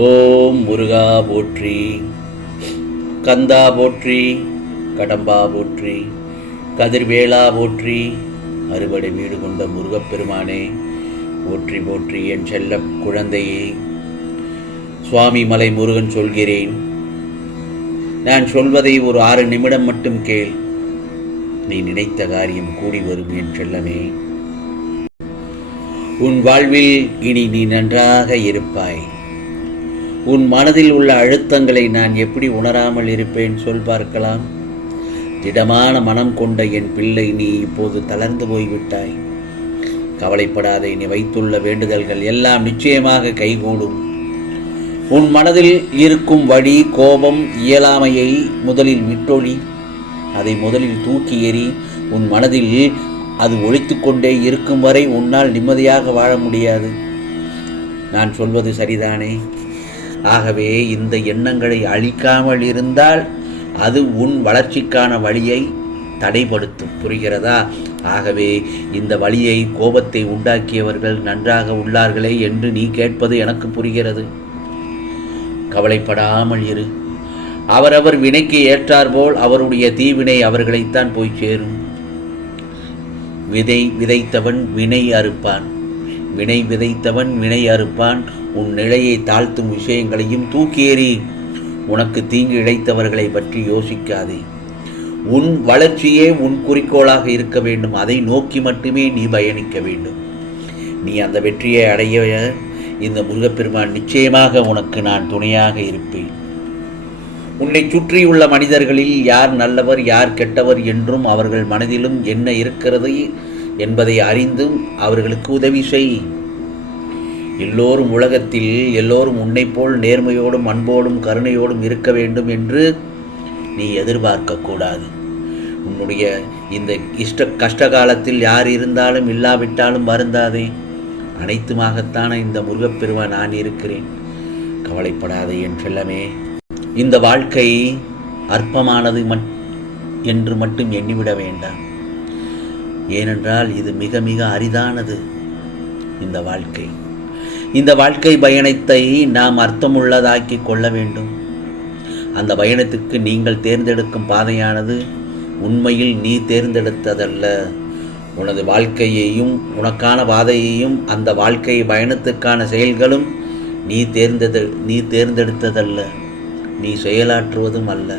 ஓம் முருகா போற்றி, கந்தா போற்றி, கடம்பா போற்றி, கதிர்வேளா போற்றி, அறுபடை வீடு கொண்ட முருகப்பெருமானே போற்றி போற்றி. என் செல்ல குழந்தையே, சுவாமி மலை முருகன் சொல்கிறேன். நான் சொல்வதை ஒரு 6 நிமிடம் மட்டும் கேள். நீ நினைத்த காரியம் கூடி வரும் என் செல்லமே. உன் வாழ்வில் இனி நீ நன்றாக இருப்பாய். உன் மனதில் உள்ள அழுத்தங்களை நான் எப்படி உணராமல் இருப்பேன் சொல் பார்க்கலாம். திடமான மனம் கொண்ட என் பிள்ளை, நீ இப்போது தளர்ந்து போய்விட்டாய். கவலைப்படாதே, நீ வைத்துள்ள வேண்டுதல்கள் எல்லாம் நிச்சயமாக கைகூடும். உன் மனதில் இருக்கும் வலி, கோபம், இயலாமையை முதலில் விட்டொழி. அதை முதலில் தூக்கி எறி. உன் மனதில் அது ஒழித்து கொண்டே இருக்கும் வரை உன்னால் நிம்மதியாக வாழ முடியாது. நான் சொல்வது சரிதானே? ஆகவே இந்த எண்ணங்களை அழிக்காமல் இருந்தால் அது உன் வளர்ச்சிக்கான வழியை தடைப்படுத்தும். புரிகிறதா? ஆகவே இந்த வழியை, கோபத்தை உண்டாக்கியவர்கள் நன்றாக உள்ளார்களே என்று நீ கேட்பது எனக்கு புரிகிறது. கவலைப்படாமல் இரு. அவரவர் வினைக்கு ஏற்றாற்போல் அவருடைய தீவினை அவர்களைத்தான் போய் சேரும். விதை விதைத்தவன் வினை அறுப்பான், வினை விதைத்தவன் வினை அறுப்பான். உன் நிலையை தாழ்த்தும் விஷயங்களையும் தூக்கி எறி. உனக்கு தீங்கு இழைத்தவர்களை பற்றி யோசிக்காதே. உன் வளர்ச்சியே உன் குறிக்கோளாக இருக்க வேண்டும். அதை நோக்கி மட்டுமே நீ பயணிக்க வேண்டும். நீ அந்த வெற்றியை அடைய இந்த முருகப்பெருமான் நிச்சயமாக உனக்கு நான் துணையாக இருப்பேன். உன்னை சுற்றியுள்ள மனிதர்களில் யார் நல்லவர் யார் கெட்டவர் என்றும் அவர்கள் மனதிலும் என்ன இருக்கிறது என்பதை அறிந்தும் அவர்களுக்கு உதவி செய். எல்லோரும் உலகத்தில் எல்லோரும் உன்னை போல் நேர்மையோடும் அன்போடும் கருணையோடும் இருக்க வேண்டும் என்று நீ எதிர்பார்க்கக்கூடாது. உன்னுடைய இந்த கஷ்ட காலத்தில் யார் இருந்தாலும் இல்லாவிட்டாலும் வருந்தாதே. அனைத்துமாகத்தான இந்த முருகப்பெருமான் நான் இருக்கிறேன். கவலைப்படாதே என் செல்லமே. இந்த வாழ்க்கை அற்பமானது என்று மட்டும் எண்ணிவிட வேண்டாம். ஏனென்றால் இது மிக மிக அரிதானது. இந்த வாழ்க்கை பயணத்தை நாம் அர்த்தமுள்ளதாக்கி கொள்ள வேண்டும். அந்த பயணத்துக்கு நீங்கள் தேர்ந்தெடுக்கும் பாதையானது உண்மையில் நீ தேர்ந்தெடுத்ததல்ல. உனது வாழ்க்கையையும் உனக்கான பாதையையும் அந்த வாழ்க்கை பயணத்துக்கான செயல்களும் நீ தேர்ந்தெடுத்ததல்ல, நீ செயலாற்றுவதும் அல்ல.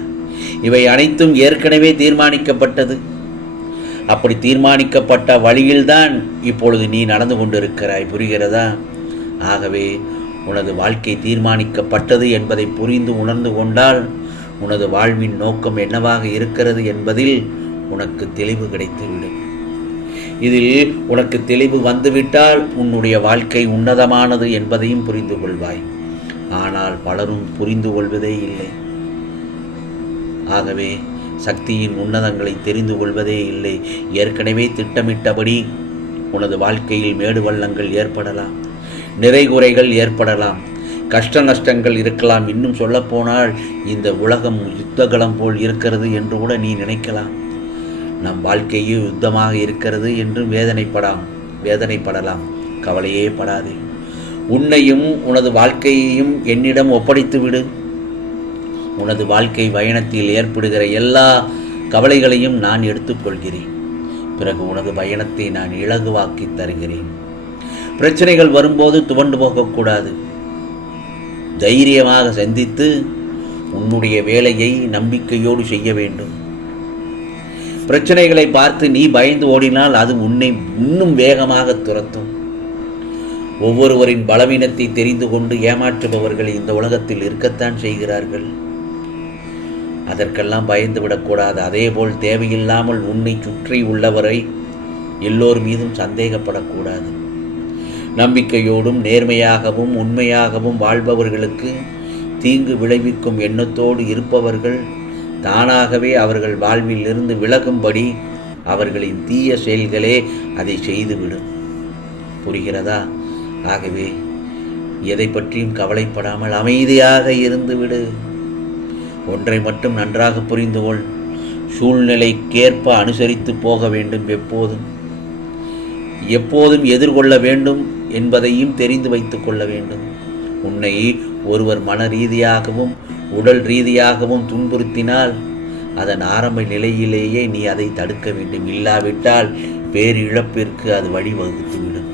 இவை அனைத்தும் ஏற்கனவே தீர்மானிக்கப்பட்டது. அப்படி தீர்மானிக்கப்பட்ட வழியில்தான் இப்பொழுது நீ நடந்து கொண்டிருக்கிறாய். புரிகிறதா? ஆகவே உனது வாழ்க்கை தீர்மானிக்கப்பட்டது என்பதை புரிந்து உணர்ந்து கொண்டால் உனது வாழ்வின் நோக்கம் என்னவாக இருக்கிறது என்பதில் உனக்கு தெளிவு கிடைத்துவிடும். இதில் உனக்கு தெளிவு வந்துவிட்டால் உன்னுடைய வாழ்க்கை உன்னதமானது என்பதையும் புரிந்து கொள்வாய். ஆனால் பலரும் புரிந்து கொள்வதே இல்லை. ஆகவே சக்தியின் உன்னதங்களை தெரிந்து கொள்வதே இல்லை. ஏற்கனவே திட்டமிட்டபடி உனது வாழ்க்கையில் மேடு பள்ளங்கள் ஏற்படலாம், நிறைகுறைகள் ஏற்படலாம், கஷ்ட நஷ்டங்கள் இருக்கலாம். இன்னும் சொல்லப்போனால் இந்த உலகம் யுத்தகலம் போல் இருக்கிறது என்று கூட நீ நினைக்கலாம். நம் வாழ்க்கையே யுத்தமாக இருக்கிறது என்று வேதனைப்படலாம். கவலையே படாதே. உன்னையும் உனது வாழ்க்கையையும் என்னிடம் ஒப்படைத்து விடு. உனது வாழ்க்கை பயணத்தில் ஏற்படுகிற எல்லா கவலைகளையும் நான் எடுத்துக்கொள்கிறேன். பிறகு உனது பயணத்தை நான் இலகுவாக்கி தருகிறேன். பிரச்சனைகள் வரும்போது துவண்டு போகக்கூடாது. தைரியமாக சந்தித்து உன்னுடைய வேலையை நம்பிக்கையோடு செய்ய வேண்டும். பிரச்சனைகளை பார்த்து நீ பயந்து ஓடினால் அது உன்னை இன்னும் வேகமாக துரத்தும். ஒவ்வொருவரின் பலவீனத்தை தெரிந்து கொண்டு ஏமாற்றுபவர்கள் இந்த உலகத்தில் இருக்கத்தான் செய்கிறார்கள். அதற்கெல்லாம் பயந்து விடக்கூடாது. அதேபோல் தேவையில்லாமல் உன்னை சுற்றி உள்ளவரை எல்லோர் மீதும் சந்தேகப்படக்கூடாது. நம்பிக்கையோடும் நேர்மையாகவும் உண்மையாகவும் வாழ்பவர்களுக்கு தீங்கு விளைவிக்கும் எண்ணத்தோடு இருப்பவர்கள் தானாகவே அவர்கள் வாழ்வில் இருந்து விலகும்படி அவர்களின் தீய செயல்களே அதை செய்துவிடும். புரிகிறதா? ஆகவே எதை பற்றியும் கவலைப்படாமல் அமைதியாக இருந்துவிடு. ஒன்றை மட்டும் நன்றாக புரிந்து கொள். சூழ்நிலைக்கேற்ப அனுசரித்து போக வேண்டும். எப்போதும் எதிர்கொள்ள வேண்டும் என்பதையும் தெரிந்து வைத்து கொள்ள வேண்டும். உன்னை ஒருவர் மன ரீதியாகவும் உடல் ரீதியாகவும் துன்புறுத்தினால் அதன் ஆரம்ப நிலையிலேயே நீ அதை தடுக்க வேண்டும். இல்லாவிட்டால் பேரிழப்பிற்கு அது வழிவகுத்துவிடும்.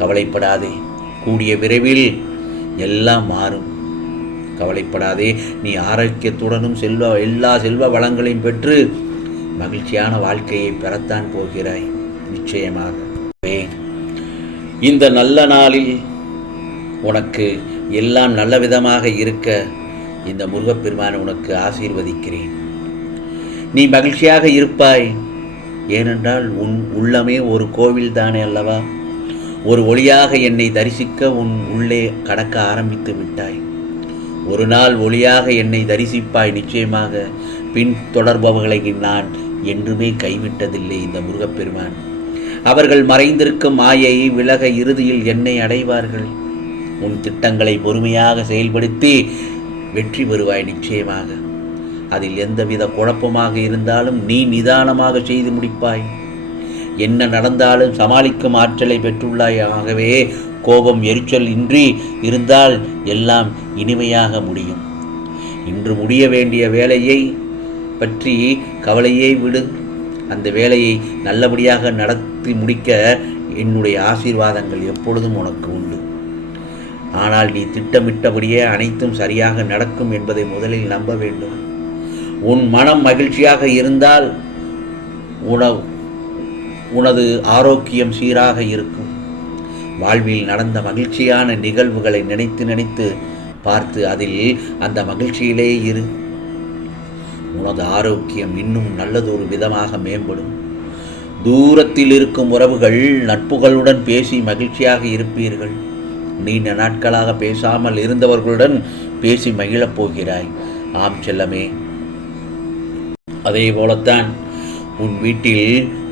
கவலைப்படாதே, கூடிய விரைவில் எல்லாம் மாறும். கவலைப்படாதே, நீ ஆரோக்கியத்துடனும் எல்லா செல்வ வளங்களையும் பெற்று மகிழ்ச்சியான வாழ்க்கையை பெறத்தான் போகிறாய். நிச்சயமாக இந்த நல்ல நாளில் உனக்கு எல்லாம் நல்ல விதமாக இருக்க இந்த முருகப்பெருமான் உனக்கு ஆசீர்வதிக்கிறேன். நீ மகிழ்ச்சியாக இருப்பாய். ஏனென்றால் உன் உள்ளமே ஒரு கோவில் தானே அல்லவா? ஒரு ஒளியாக என்னை தரிசிக்க உன் உள்ளே கடக்க ஆரம்பித்து விட்டாய். ஒரு நாள் ஒளியாக என்னை தரிசிப்பாய் நிச்சயமாக. பின் தொடர்பவர்களை நான் என்றுமே கைவிட்டதில்லை இந்த முருகப்பெருமான். அவர்கள் மறைந்திருக்கும் மாயை விலக இறுதியில் என்னை அடைவார்கள். உன் திட்டங்களை பொறுமையாக செயல்படுத்தி வெற்றி பெறுவாய் நிச்சயமாக. அதில் எந்தவித குழப்பமாக இருந்தாலும் நீ நிதானமாக செய்து முடிப்பாய். என்ன நடந்தாலும் சமாளிக்கும் ஆற்றலை பெற்றுள்ளாய். ஆகவே கோபம் எரிச்சல் இன்றி இருந்தால் எல்லாம் இனிமையாக முடியும். இன்று முடிய வேண்டிய வேலையை பற்றி கவலையை விடு. அந்த வேலையை நல்லபடியாக நடத்தி முடிக்க என்னுடைய ஆசீர்வாதங்கள் எப்பொழுதும் உனக்கு உண்டு. ஆனால் நீ திட்டமிட்டபடியே அனைத்தும் சரியாக நடக்கும் என்பதை முதலில் நம்ப வேண்டும். உன் மனம் மகிழ்ச்சியாக இருந்தால் உனது ஆரோக்கியம் சீராக இருக்கும். வாழ்வில் நடந்த மகிழ்ச்சியான நிகழ்வுகளை நினைத்து நினைத்து பார்த்து அதில் அந்த மகிழ்ச்சியிலே இரு. உனது ஆரோக்கியம் இன்னும் நல்லதொரு விதமாக மேம்படும். தூரத்தில் இருக்கும் உறவுகள் நட்புகளுடன் பேசி மகிழ்ச்சியாக இருப்பீர்கள். நீண்ட நாட்களாக பேசாமல் இருந்தவர்களுடன் பேசி மகிழப் போகிறாய். ஆம் செல்லமே, அதே போலத்தான் உன் வீட்டில்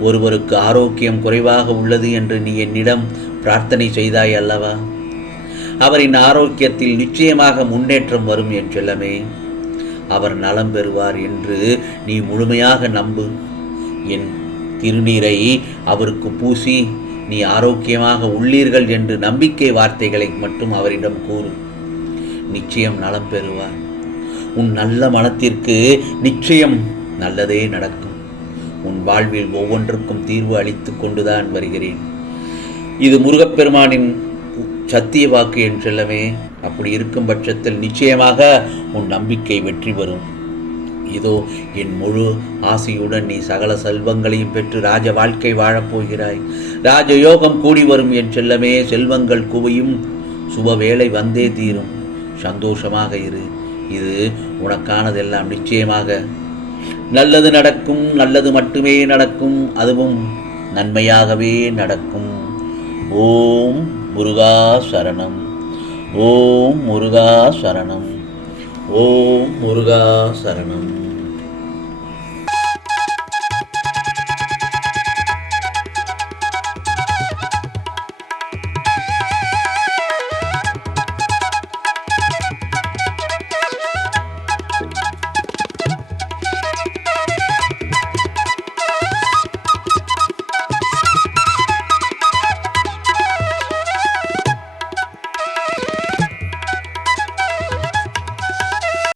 ஒருவருக்கு ஆரோக்கியம் குறைவாக உள்ளது என்று நீ என்னிடம் பிரார்த்தனை செய்தாய் அல்லவா? அவரின் ஆரோக்கியத்தில் நிச்சயமாக முன்னேற்றம் வரும் என் செல்லமே. அவர் நலம் பெறுவார் என்று நீ முழுமையாக நம்பு. என் திருநீரை அவருக்கு பூசி நீ ஆரோக்கியமாக உள்ளீர்கள் என்று நம்பிக்கை வார்த்தைகளை மட்டும் அவரிடம் கூறு. நிச்சயம் நலம் பெறுவார். உன் நல்ல மனத்திற்கு நிச்சயம் நல்லதே நடக்கும். உன் வாழ்வில் ஒவ்வொன்றுக்கும் தீர்வு அளித்து கொண்டுதான் வருகிறேன். இது முருகப்பெருமானின் சத்திய வாக்கு என் செல்லமே. அப்படி இருக்கும் பட்சத்தில் நிச்சயமாக உன் நம்பிக்கை வெற்றி பெறும். இதோ என் முழு ஆசையுடன் நீ சகல செல்வங்களையும் பெற்று ராஜ வாழ்க்கை வாழப்போகிறாய். ராஜயோகம் கூடி வரும் என் செல்லமே. செல்வங்கள் குவியும். சுப வேலை வந்தே தீரும். சந்தோஷமாக இரு. இது உனக்கானதெல்லாம் நிச்சயமாக நல்லது நடக்கும். நல்லது மட்டுமே நடக்கும். அதுவும் நன்மையாகவே நடக்கும். ஓம் முருகா சரணம். ஓம் முருகா சரணம். ஓம் முருகா சரணம்.